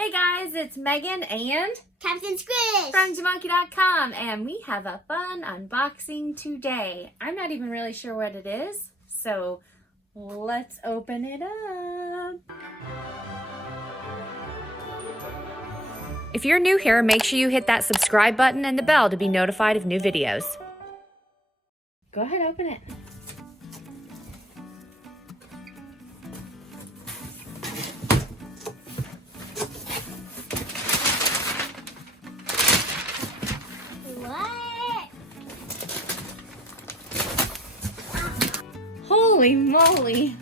Hey guys, it's Megan and Captain Squish from Jamonkey.com, and we have a fun unboxing today. I'm not even really sure what it is, so let's open it up. If you're new here, make sure you hit that subscribe button and the bell to be notified of new videos. Go ahead, open it. Holy moly!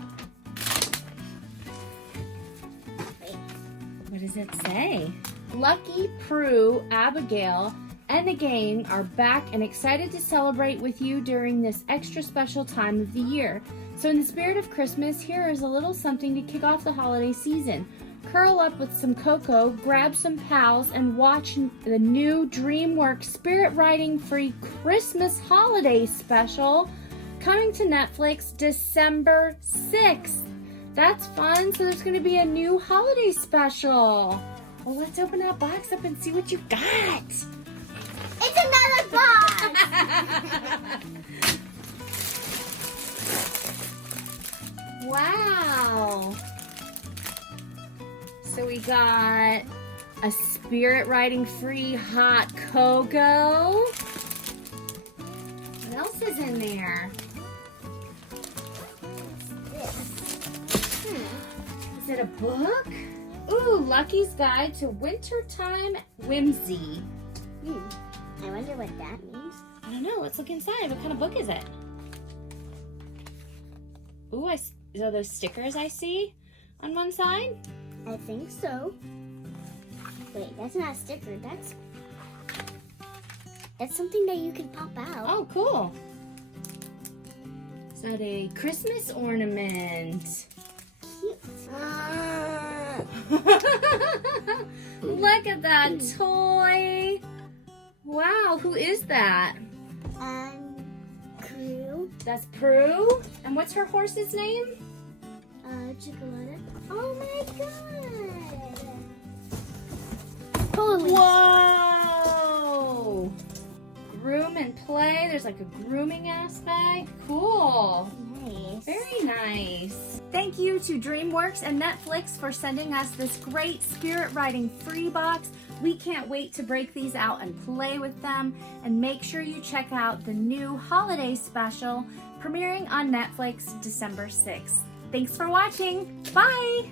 What does it say? Lucky, Prue, Abigail, and the gang are back and excited to celebrate with you during this extra special time of the year. So in the spirit of Christmas, here is a little something to kick off the holiday season. Curl up with some cocoa, grab some pals, and watch the new DreamWorks Spirit Riding free Christmas holiday special coming to Netflix December 6th. That's fun. So there's going to be a new holiday special. Well, let's open that box up and see what you got. It's another box! Wow. So we got a Spirit Riding free hot cocoa. What else is in there? Is it a book? Ooh, Lucky's Guide to Wintertime Whimsy. I wonder what that means. I don't know. Let's look inside. What kind of book is it? Ooh, are those stickers I see on one side? I think so. Wait, that's not a sticker. That's something that you can pop out. Oh, cool. Is that a Christmas ornament? Cute. Look at that toy. Wow, who is that? Crew. That's Prue. And what's her horse's name? Chocolate. Oh my god. Holy. Whoa! Groom and play. There's like a grooming aspect. Cool. Nice. Very nice. Thank you to DreamWorks and Netflix for sending us this great Spirit Riding free box. We can't wait to break these out and play with them. And make sure you check out the new holiday special premiering on Netflix December 6th. Thanks for watching. Bye!